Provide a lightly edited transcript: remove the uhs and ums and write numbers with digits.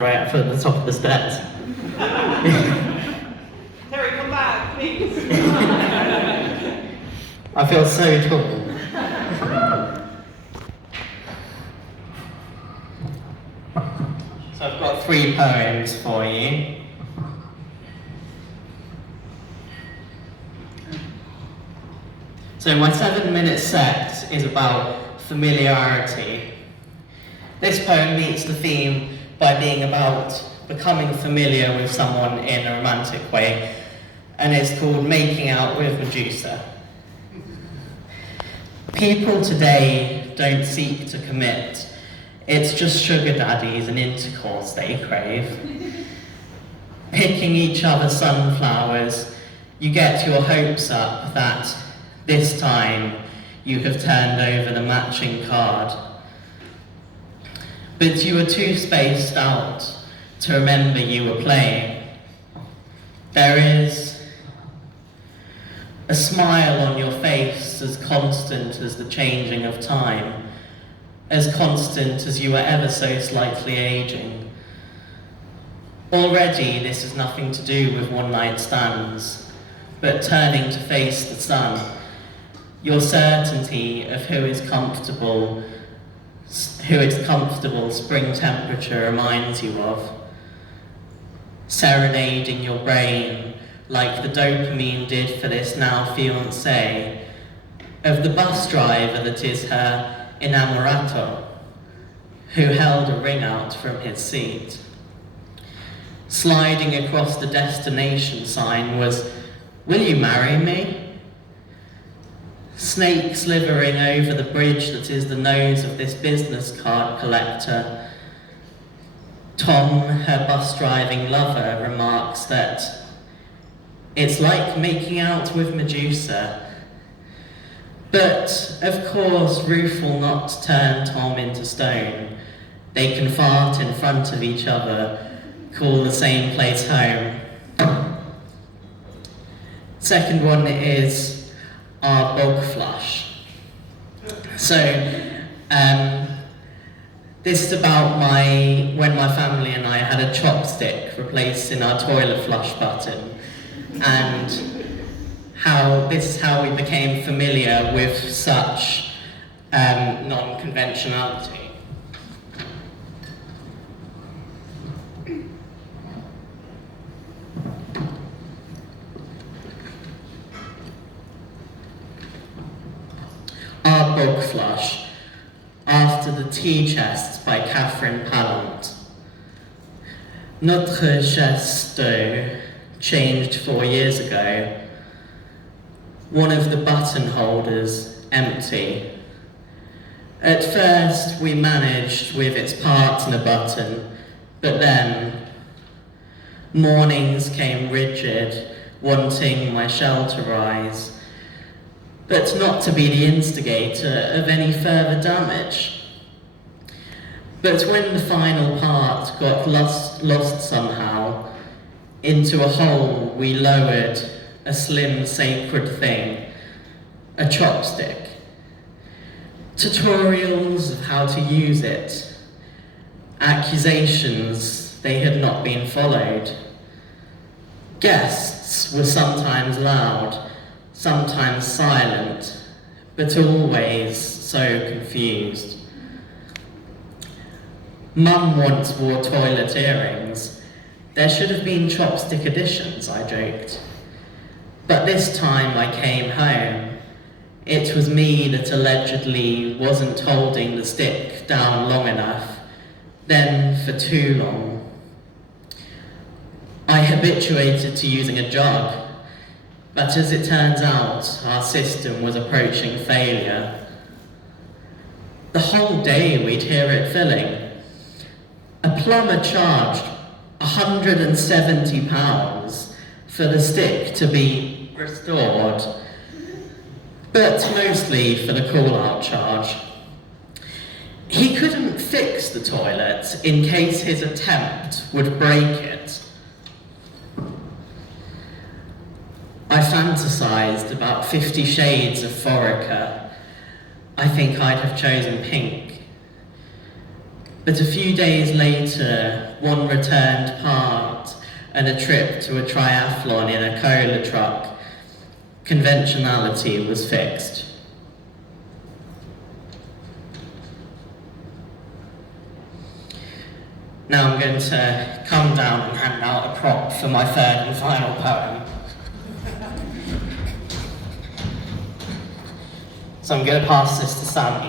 right up at the top of the stairs. Terry, come back, please. I feel so tall. So I've got 3 poems for you. So my 7-minute set is about familiarity. This poem meets the theme by being about becoming familiar with someone in a romantic way, and it's called Making Out with Medusa. People today don't seek to commit. It's just sugar daddies and intercourse they crave. Picking each other sunflowers, you get your hopes up that this time you have turned over the matching card. But you were too spaced out to remember you were playing. There is a smile on your face as constant as the changing of time, as constant as you were ever so slightly aging. Already this has nothing to do with one-night stands, but turning to face the sun, your certainty of who its comfortable spring temperature reminds you of, serenading your brain like the dopamine did for this now fiancé, of the bus driver that is her innamorato, who held a ring out from his seat. Sliding across the destination sign was, "Will you marry me?" Snake slithering over the bridge that is the nose of this business card collector, Tom, her bus-driving lover, remarks that it's like making out with Medusa. But, of course, Ruth will not turn Tom into stone. They can fart in front of each other, call the same place home. Second one is our bog flush. So, this is about when my family and I had a chopstick replaced in our toilet flush button, and this is how we became familiar with such non-conventionality. Our bog flush, after the tea chests by Catherine Pallant. Notre gesto changed 4 years ago. One of the button holders empty. At first we managed with its partner button, but then mornings came rigid, wanting my shell to rise, but not to be the instigator of any further damage. But when the final part got lost somehow, into a hole we lowered a slim sacred thing, a chopstick. Tutorials of how to use it, accusations they had not been followed. Guests were sometimes loud, sometimes silent, but always so confused. Mum once wore toilet earrings. There should have been chopstick editions, I joked. But this time I came home. It was me that allegedly wasn't holding the stick down long enough, then for too long. I habituated to using a jug, but as it turns out, our system was approaching failure. The whole day we'd hear it filling. A plumber charged £170 for the stick to be restored, but mostly for the call-out charge. He couldn't fix the toilet in case his attempt would break it. I fantasized about 50 shades of Foraker. I think I'd have chosen pink. But a few days later, one returned part, and a trip to a triathlon in a cola truck, conventionality was fixed. Now I'm going to come down and hand out a prop for my third and final poem. So I'm going to pass this to Sam.